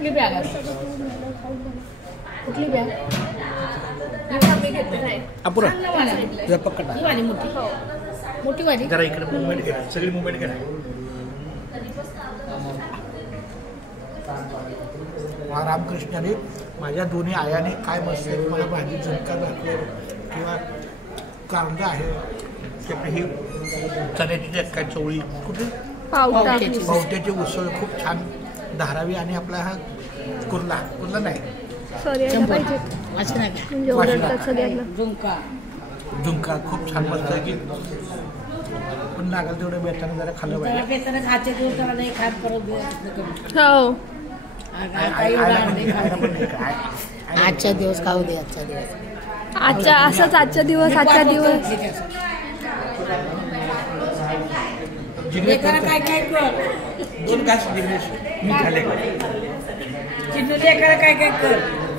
कुठली बॅग आहे कुठली बॅग मी घेतली नाही अपुरा पकड ही वाली मोठी मोठी वाली जरा इकडे मुंबईत घ्या सगळी मुंबईत घ्या रामकृष्णाने माझ्या दोन्ही आयाने काय मस्त मला भाजी झुणका दाखले किंवा कांदा आहे ही चण्याची काय चवळी कुठे पावट्याची उसळ खूप छान धारावी आणि आपला हा कुर्ला नाही झुणका खूप छान मस्त आहे की पण लागेल तेवढं बेटाने जरा खाल्लं पाहिजे आजचा दिवस खाऊ दे आजचा दिवस आजचा दिवस दोन घास जिग्नेश मी खाल्ले चिन्नू काय कर